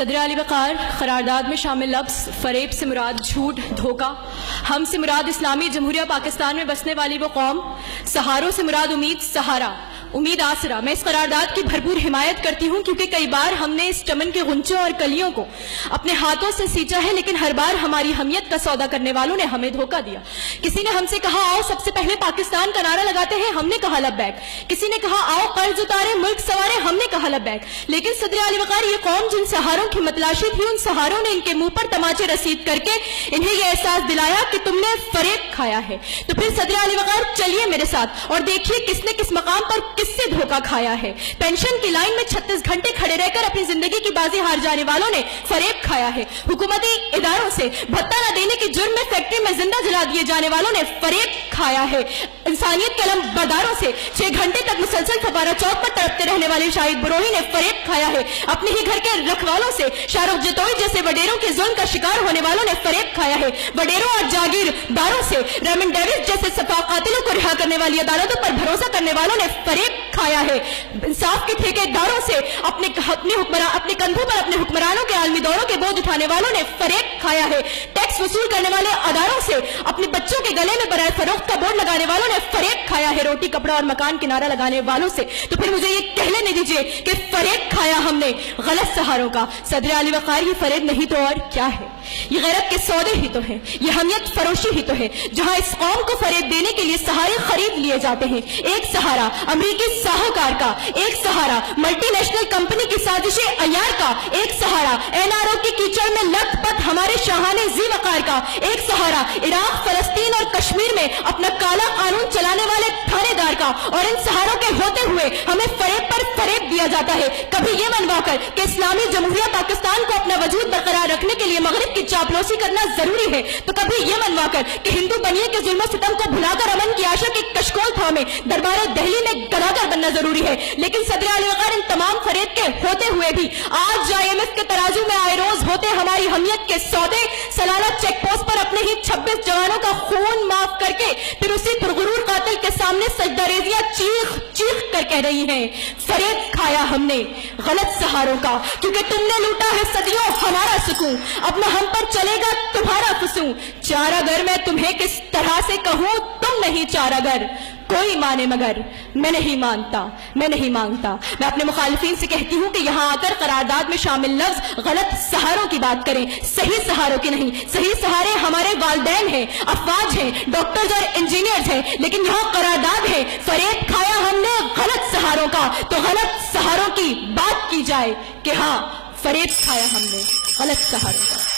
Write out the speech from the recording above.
صدر علی وقار، قرارداد میں شامل لفظ فریب سے مراد جھوٹ، دھوکہ، ہم سے مراد اسلامی جمہوریہ پاکستان میں بسنے والی وہ قوم، سہاروں سے مراد امید، سہارا، امید، آسرا۔ میں اس قرارداد کی بھرپور حمایت کرتی ہوں کیونکہ کئی بار ہم نے اس چمن کے غنچوں اور کلیوں کو اپنے ہاتھوں سے سینچا ہے، لیکن ہر بار ہماری حمیت کا سودا کرنے والوں نے ہمیں دھوکہ دیا۔ کسی نے ہم سے کہا آؤ سب سے پہلے پاکستان کا نعرہ لگاتے ہیں، ہم نے کہا لبیک۔ کسی نے کہا آؤ قرض اتارے، ملک سنوارے، ہم نے کہا لبیک۔ لیکن صدر علی وقار، یہ قوم جن سہاروں کی متلاشی تھی، ان سہاروں نے ان کے منہ پر تماچے رسید کر کے انہیں یہ احساس دلایا کہ تم نے فریب کھایا ہے۔ تو پھر صدر علی وقار چلیے میرے ساتھ اور دیکھیے کس نے کس مقام پر کس سے دھوکہ کھایا ہے۔ پینشن کی لائن میں 36 گھنٹے کھڑے رہ کر اپنی زندگی کی بازی ہار جانے والوں نے فریب کھایا ہے۔ حکومتی اداروں سے بھتہ نہ دینے کی جرم میں فیکٹری میں زندہ جلا دیے جانے والوں نے فریب کھایا ہے۔ انسانیت کے علم برداروں سے 6 گھنٹے تک مسلسل فبارہ چوک پر تڑپتے رہنے والے شاہد بروہی نے فریب کھایا ہے۔ اپنے ہی گھر کے رکھوالوں سے شاہ رخ جتوئی جیسے وڈیروں کے ظلم کا شکار ہونے والوں نے فریب کھایا ہے۔ وڈیروں اور جاگیرداروں سے ریمنڈ ڈیوس جیسے سفاہ قاتلوں کو رہا کرنے والی عدالتوں پر بھروسہ کرنے والوں نے فریب کھایا ہے۔ انصاف کے ٹھیکیداروں سے اپنے کندھوں پر اپنے حکمرانوں کے عالمی دوروں کے بوجھ اٹھانے والوں نے فریب کھایا ہے۔ ٹیکس وصول کرنے والے اداروں سے اپنے بچوں کے گلے میں برائے فروخت کا بورڈ لگانے والوں نے فریب کھایا ہے۔ روٹی کپڑا اور مکان کے نعرہ لگانے والوں سے تو پھر مجھے یہ کہہ لینے دیجیے کہ فریب کھایا ہم نے غلط سہاروں کا۔ صدر علی وقار، یہ فریب نہیں تو اور کیا ہے؟ یہ غیرت کے سودے ہی تو ہیں، یہ حمیت فروشی ہی تو ہے، جہاں اس قوم کو فریب دینے کے لیے سہارے خرید لیے جاتے ہیں۔ ایک سہارا امریکی ساہوکار کا، ایک سہارا ملٹی نیشنل کمپنی کی سازش عیار کا، ایک سہارا NRO کی کیچڑ میں لت پت ہمارے شاہانے ذی وقار کا، ایک سہارا عراق، فلسطین اور کشمیر میں اپنا کالا قانون چلانے والے تھانے دار کا۔ اور ان سہاروں کے ہوتے ہوئے ہمیں فریب پر فریب دیا جاتا ہے، کبھی یہ منوا کر کہ اسلامی جمہوریہ پاکستان کو اپنا وجود برقرار رکھنے کے لیے مغرب کی چاپلوسی کرنا ضروری ہے، تو کبھی یہ منوا کر کہ ہندو بنیے کے ظلم و ستم کو بھلا کر امن کی آشا کی کشکول تھامے دربار دہلی میں گداگر بننا ضروری ہے۔ لیکن صدر علی وقار، ان تمام فریب کے ہوتے ہوئے بھی آج IMF کے ترازو میں آئے روز ہوتے ہماری حمیت کے سودے، سلالہ چیک پوسٹ پر اپنے ہی 26 جوانوں کا خون معاف کر کے پھر اسی پرغرور قاتل کے سامنے سجدہ ریزیاں چیخ چیخ کر کہہ رہی ہیں فریب کھایا ہم نے غلط سہاروں کا، کیونکہ تم نے لوٹا ہے صدیوں ہمارا سکون، اب نہ ہم پر چلے گا تمہارا فسوں۔ چارہ گر میں تمہیں کس طرح سے کہوں، تم نہیں چارہ گر، کوئی مانے مگر میں نہیں مانتا، میں نہیں مانگتا۔ میں اپنے مخالفین سے کہتی ہوں کہ یہاں آ کر قرارداد میں شامل لفظ غلط سہاروں کی بات کریں، صحیح سہاروں کی نہیں۔ صحیح سہارے ہمارے والدین ہیں، افواج ہیں، ڈاکٹرز اور انجینئرز ہیں، لیکن یہاں قرارداد ہے فریب کھایا ہم نے غلط سہاروں کا۔ تو غلط سہاروں کی بات کی جائے کہ ہاں فریب کھایا ہم نے غلط سہاروں کا۔